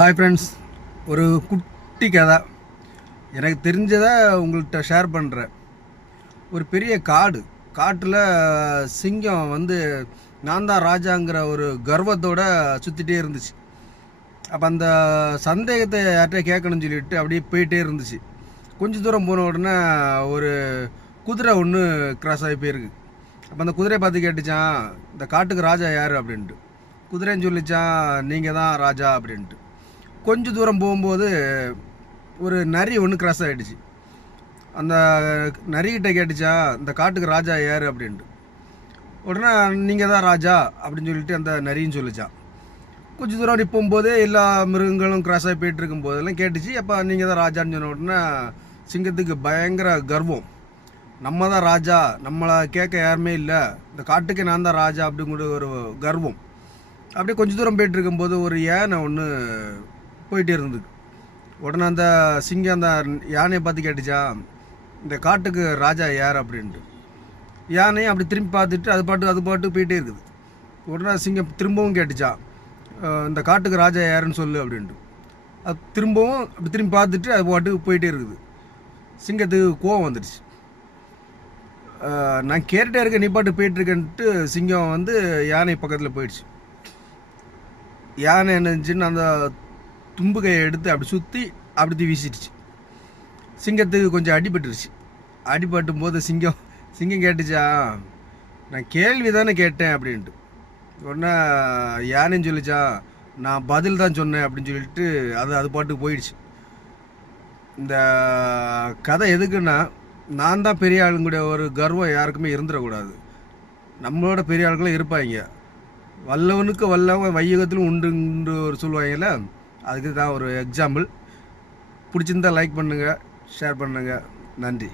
Hi friends, ஒரு குட்டி கதை எனக்கு தெரிஞ்சதை உங்கள்கிட்ட ஷேர் பண்ணுறேன். ஒரு பெரிய காட்டில் சிங்கம் வந்து நான் தான் ராஜாங்கிற ஒரு கர்வத்தோடு சுற்றிட்டே இருந்துச்சு. அப்போ அந்த சந்தேகத்தை யார்கிட்ட கேட்கணும்னு சொல்லிட்டு அப்படியே போயிட்டே இருந்துச்சு. கொஞ்சம் தூரம் போன உடனே ஒரு குதிரை ஒன்று கிராஸ் ஆகி போயிருக்கு. அப்போ அந்த குதிரையை பார்த்து கேட்டுச்சான், இந்த காட்டுக்கு ராஜா யார் அப்படின்ட்டு. குதிரைன்னு சொல்லிச்சான், நீங்கள் தான் ராஜா அப்படின்ட்டு. கொஞ்சம் தூரம் போகும்போது ஒரு நரி ஒன்று கிராஸ் ஆகிடுச்சு. அந்த நரிக்கிட்ட கேட்டுச்சா, இந்த காட்டுக்கு ராஜா யார் அப்படின்ட்டு. உடனே நீங்கள் தான் ராஜா அப்படின்னு சொல்லிட்டு அந்த நரின்னு சொல்லிச்சான். கொஞ்சம் தூரம் அப்படி போகும்போது எல்லா மிருகங்களும் கிராஸ் ஆகி போயிட்டு இருக்கும்போதெல்லாம் கேட்டுச்சு. அப்போ நீங்கள் தான் ராஜான்னு சொன்ன உடனே சிங்கத்துக்கு பயங்கர கர்வம். நம்ம தான் ராஜா, நம்மளை கேட்க யாருமே இல்லை, இந்த காட்டுக்கு நான் தான் ராஜா அப்படிங்கிற ஒரு கர்வம். அப்படியே கொஞ்சம் தூரம் போயிட்டு இருக்கும்போது ஒரு யானை ஒன்று போயிட்டே இருந்தது. உடனே அந்த சிங்கம் அந்த யானையை பார்த்து கேட்டுச்சா, இந்த காட்டுக்கு ராஜா யார் அப்படின்ட்டு. யானையும் அப்படி திரும்பி பார்த்துட்டு அது பாட்டு போயிட்டே இருக்குது. உடனே சிங்கம் திரும்பவும் கேட்டுச்சா, இந்த காட்டுக்கு ராஜா யாருன்னு சொல்லு அப்படின்ட்டு. அது திரும்பவும் அப்படி திரும்பி பார்த்துட்டு அது பாட்டுக்கு போயிட்டே இருக்குது. சிங்கத்துக்கு கோவம் வந்துடுச்சு. நான் கேட்டுகிட்டே இருக்கேன், நீ பாட்டு போயிட்டுருக்கேன்ட்டு சிங்கம் வந்து யானை பக்கத்தில் போயிடுச்சு. யானை என்னச்சுன்னு அந்த தும்பு கையை எடுத்து அப்படி சுற்றி அப்படி வீசிடுச்சு. சிங்கத்துக்கு கொஞ்சம் அடிபட்டுருச்சு. அடிபட்டும் போது சிங்கம் கேட்டுச்சா, நான் கேள்வி தானே கேட்டேன் அப்படின்ட்டு. உடனே யானைன்னு சொல்லிச்சா, நான் பதில் தான் சொன்னேன் அப்படின்னு சொல்லிட்டு அது பாட்டுக்கு போயிடுச்சு. இந்த கதை எதுக்குன்னா, நான் தான் பெரிய ஆளுங்களுடைய ஒரு கர்வம் யாருக்குமே இருந்துடக்கூடாது. நம்மளோட பெரிய ஆளுங்களும் இருப்பாங்க. வல்லவனுக்கு வல்லவன் வையகத்திலும் உண்டு ஒரு சொல்லுவாங்கல்ல, அதுக்கு தான் ஒரு எக்ஸாம்பிள். பிடிச்சிருந்தால் லைக் பண்ணுங்கள், ஷேர் பண்ணுங்கள். நன்றி.